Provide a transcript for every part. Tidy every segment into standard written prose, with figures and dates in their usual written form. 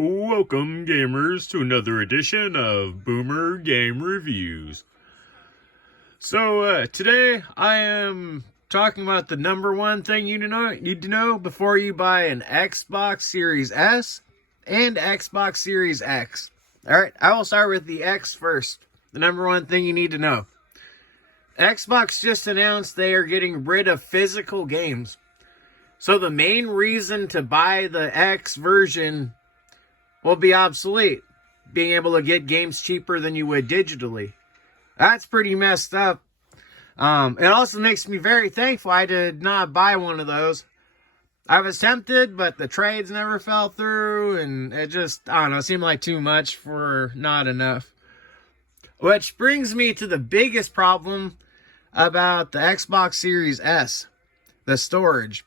Welcome, gamers, to another edition of Boomer Game Reviews. So, today I am talking about the number one thing you need to know before you buy an Xbox Series S and Xbox Series X. Alright, I will start with the X first. The number one thing you need to know. Xbox just announced they are getting rid of physical games. So the main reason to buy the X version will be obsolete. Being able to get games cheaper than you would digitally. That's pretty messed up. It also makes me very thankful I did not buy one of those. I was tempted, but the trades never fell through, and it just, I don't know, seemed like too much for not enough. Which brings me to the biggest problem about the Xbox Series S. The storage.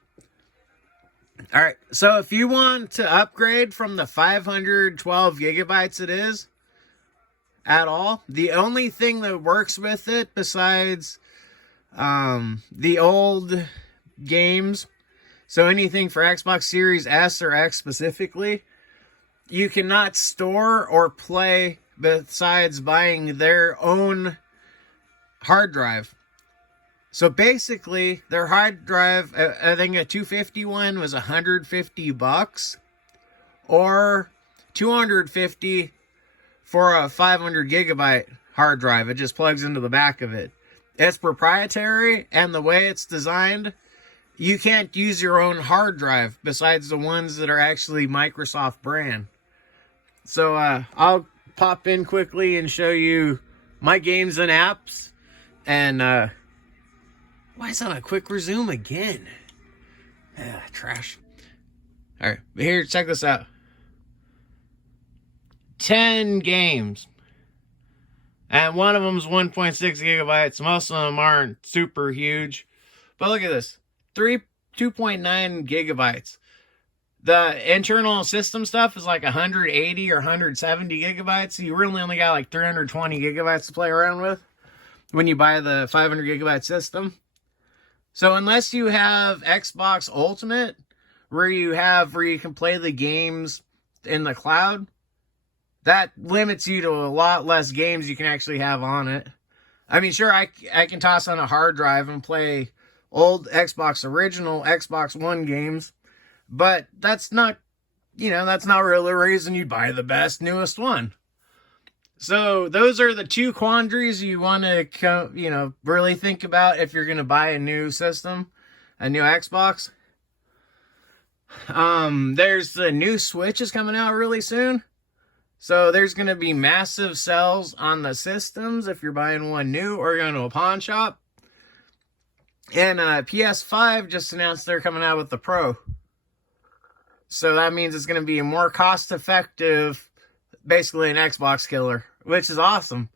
Alright, so if you want to upgrade from the 512 gigabytes it is, at all, the only thing that works with it besides the old games, so anything for Xbox Series S or X specifically, you cannot store or play besides buying their own hard drive. So basically, their hard drive, I think a 251 was $150, or $250 for a 500 gigabyte hard drive. It just plugs into the back of it. It's proprietary, and the way it's designed, you can't use your own hard drive besides the ones that are actually Microsoft brand. So I'll pop in quickly and show you my games and apps, and why is that a quick resume again? Trash. Alright, but here, check this out. 10 games. And one of them's 1.6 gigabytes. Most of them aren't super huge. But look at this. 2.9 gigabytes. The internal system stuff is like 180 or 170 gigabytes. So you really only got like 320 gigabytes to play around with when you buy the 500 gigabyte system. So unless you have Xbox Ultimate, where you can play the games in the cloud, that limits you to a lot less games you can actually have on it. I mean, sure, I can toss on a hard drive and play old original Xbox One games, but that's not really the reason you buy the best, newest one. So those are the two quandaries you want to, really think about if you're going to buy a new system, a new Xbox. There's the new Switch is coming out really soon. So there's going to be massive sales on the systems if you're buying one new or going to a pawn shop. And PS5 just announced they're coming out with the Pro. So that means it's going to be a more cost-effective, basically an Xbox killer, which is awesome.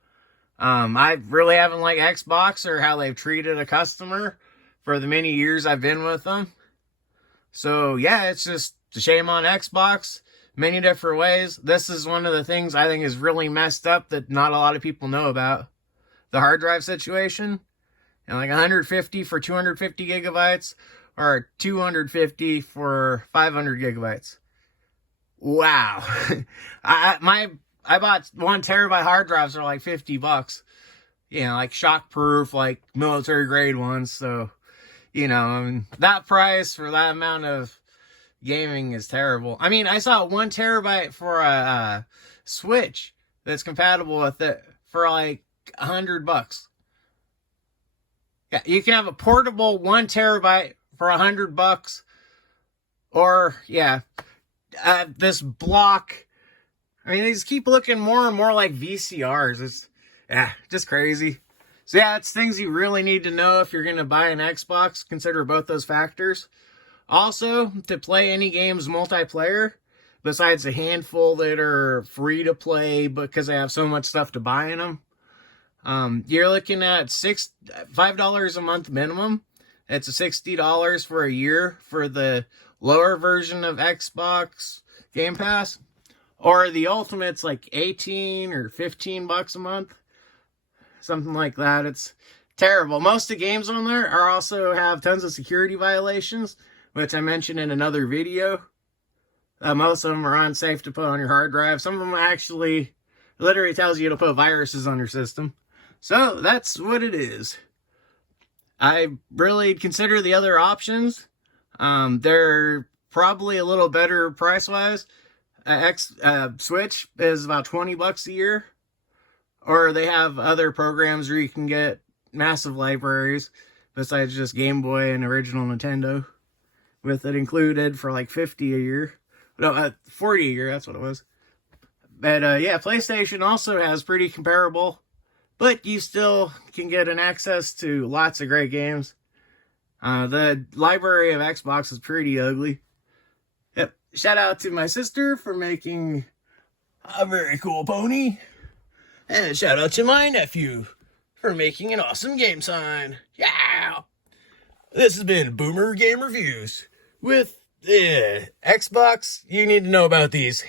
I really haven't liked Xbox or how they've treated a customer for the many years I've been with them. So yeah, it's just a shame on Xbox, many different ways. This is one of the things I think is really messed up that not a lot of people know about. The hard drive situation. And like 150 for 250 gigabytes or 250 for 500 gigabytes. Wow. I bought 1 terabyte hard drives for like $50. Like shockproof, like military grade ones. So, that price for that amount of gaming is terrible. I mean, I saw 1 terabyte for a Switch that's compatible with it for like $100. Yeah, you can have a portable 1 terabyte for $100, or this block. I mean, these keep looking more and more like VCRs. It's just crazy. So yeah, it's things you really need to know if you're going to buy an Xbox. Consider both those factors. Also, to play any games multiplayer, besides a handful that are free to play because they have so much stuff to buy in them, you're looking at $5 a month minimum. It's $60 for a year for the lower version of Xbox Game Pass. Or the Ultimate's like 18 or 15 bucks a month. Something like that. It's terrible. Most of the games on there are also have tons of security violations, which I mentioned in another video. Most of them are unsafe to put on your hard drive. Some of them actually literally tells you to put viruses on your system. So that's what it is. I really consider the other options. They're probably a little better price-wise. Switch is about $20 a year. Or they have other programs where you can get massive libraries besides just Game Boy and original Nintendo, with it included for like $50 a year. No, $40 a year, that's what it was. But yeah, PlayStation also has pretty comparable, but you still can get an access to lots of great games. The library of Xbox is pretty ugly. Yep. Shout out to my sister for making a very cool pony. And shout out to my nephew for making an awesome game sign. Yeah! This has been Boomer Game Reviews with Xbox. You need to know about these.